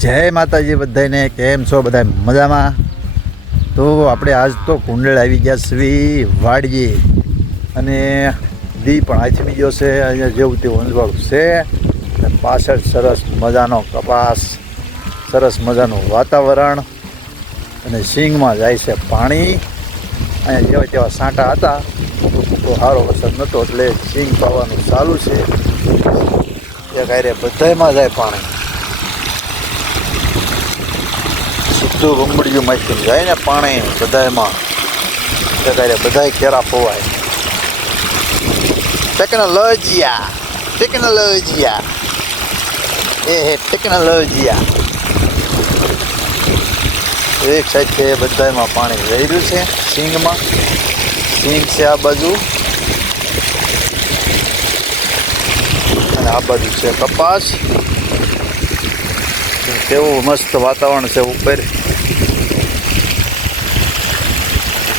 જય માતાજી બધાને કેમ છો બધા મજામાં? તો આપણે આજ તો કુંડળ આવી ગયા છીએ વાડીએ અને દી પણ આથમી ગયો છે, અહીંયા જેવું તેવું અંજવાળું છે. અને પાછળ સરસ મજાનો કપાસ, સરસ મજાનું વાતાવરણ. અને સિંગમાં જાય છે પાણી. અહીંયા જેવા તેવા સાંટા હતા. તો સારો વરસાદ નહોતો એટલે સિંગ પાવાનું ચાલુ છે. એક આરે બધાયમાં જાય પાણી. સીધું રૂમડીયું માંથી જાય ને પાણી બધાયમાં એક આરે બધાય કેરા પોવાય. ટેકનોલોજીયા ટેકનોલોજીયા. એ હે, ટેકનોલોજીયા. એક સાઈડ છે બધાયમાં પાણી રહી રહ્યું છે, સિંગમાં. સિંગ છે આ બાજુ. અને આ બાજુ છે કપાસ. કેવું મસ્ત વાતાવરણ છે ઉપર.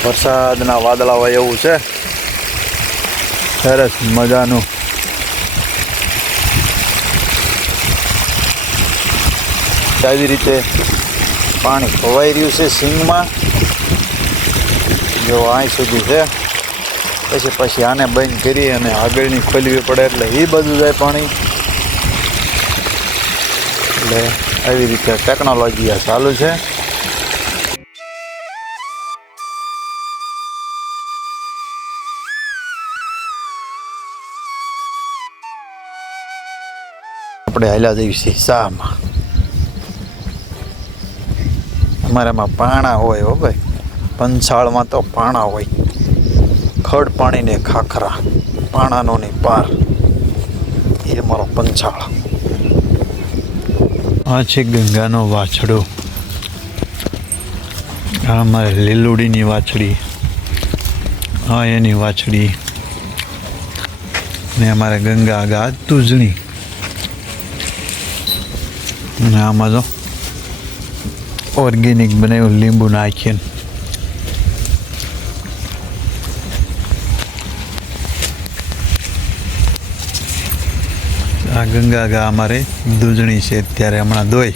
વરસાદના વાદળા હોય એવું છે. સરસ મજાનું. આવી રીતે પાણી ખવાઈ રહ્યું છે સિંગમાં. જો અહીં સુધી છે. પછી પછી આને બંધ કરી અને આગળની ખોલવી પડે એટલે એ બધું જાય પાણી. એટલે આવી રીતે ટેકનોલોજી આ ચાલુ છે. આપણે હાલ્યા જઈએ છીએ શામાં અમારામાં પાણા હોય હો ભાઈ. પંચાળમાં તો પાણા હોય. ખડ પાણીને ખાખરા. પાણાનો ને પાર એ અમારો પંચાળ આ છે ગંગાનો વાછડો. આ અમારે લીલુડીની વાછડી. આ એની વાછડી. ને અમારે ગંગા ગા તુજણી. ને આમાં જો ઓર્ગેનિક બનાવ્યું લીંબુ નાખીને. આ ગંગા ગા અમારે દૂધણી છે ત્યારે હમણાં દોય.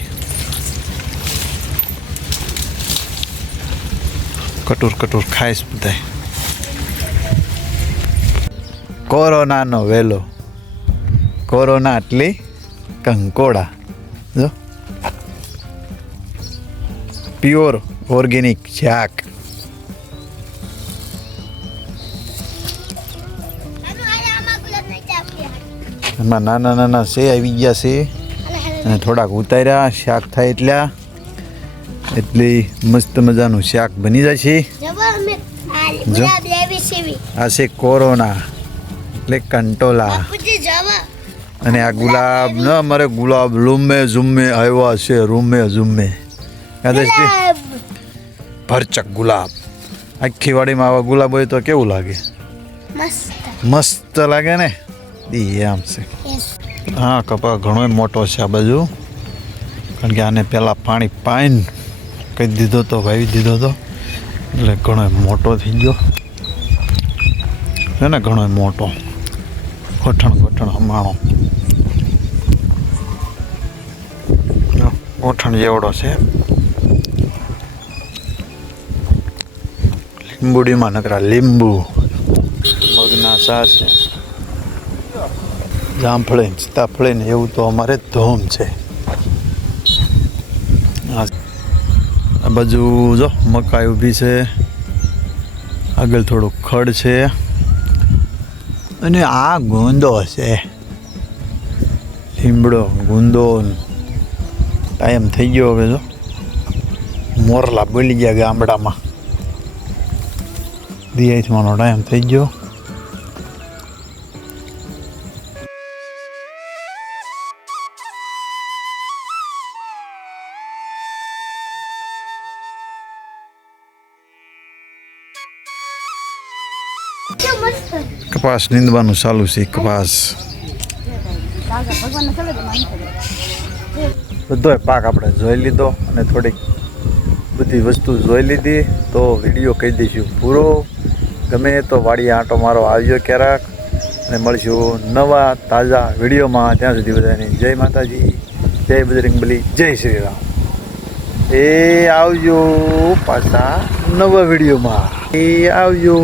કટુર કટુર ખાઈશ બધાય. કોરોનાનો વેલો. કોરોના એટલે કંકોડા. જો. પ્યોર ઓર્ગેનિક શાક. એમાં નાના નાના છે આવી ગયા છે. અને થોડાક ઉતાર્યા શાક થાય એટલા. એટલે મસ્ત મજાનું શાક બની જાય છે. જો. આ છે કોરોના એટલે કંટોલા. અને આ ગુલાબ ન અમારે ગુલાબ લુમે ઝુમ્મે આવ્યા છે રૂમે ઝુમ્મે ભરચક ગુલાબ. આખી વાડીમાં આવા ગુલાબ હોય તો કેવું લાગે? મસ્ત લાગે ને? ઈ આમ છે. હા કપા ઘણો મોટો છે આ બાજુ. કારણ કે આને પહેલાં પાણી પાઈને કહી દીધો તો વાવી દીધો તો. એટલે ઘણો મોટો થઈ ગયો. છે ને ઘણો મોટો. ગોઠણ ગોઠણ હમાણો. ગોઠણ જેવડો છે. લીંબુડીમાં નકરા લીંબુ. મગના સાસ છે. જામફળી, સીતાફળી ને એવું તો અમારે ધોમ છે. આ બાજુ જો મકાઈ ઊભી છે. આગળ થોડું ખડ છે. અને આ ગુંદો છે. લીમડો, ગુંદો ટાઈમ થઈ ગયો હવે જો. મોરલા બોલી ગયા ગામડામાં. દિયાથવાનો ટાઈમ થઈ ગયો. કપાસ નીંદવાનું ચાલુ છે કપાસ બધોય પાક આપણે જોઈ લીધો અને થોડીક બધી વસ્તુ જોઈ લીધી તો વીડિયો કહી દઈશું પૂરો. ગમે તો વાડી આંટો મારો આવ્યો ક્યારેક. અને મળીશું નવા તાજા વિડીયોમાં. ત્યાં સુધી બધાને જય માતાજી. જય બજરંગબલી જય શ્રી રામ. એ આવજો પાછા નવા વિડીયોમાં. એ આવજો.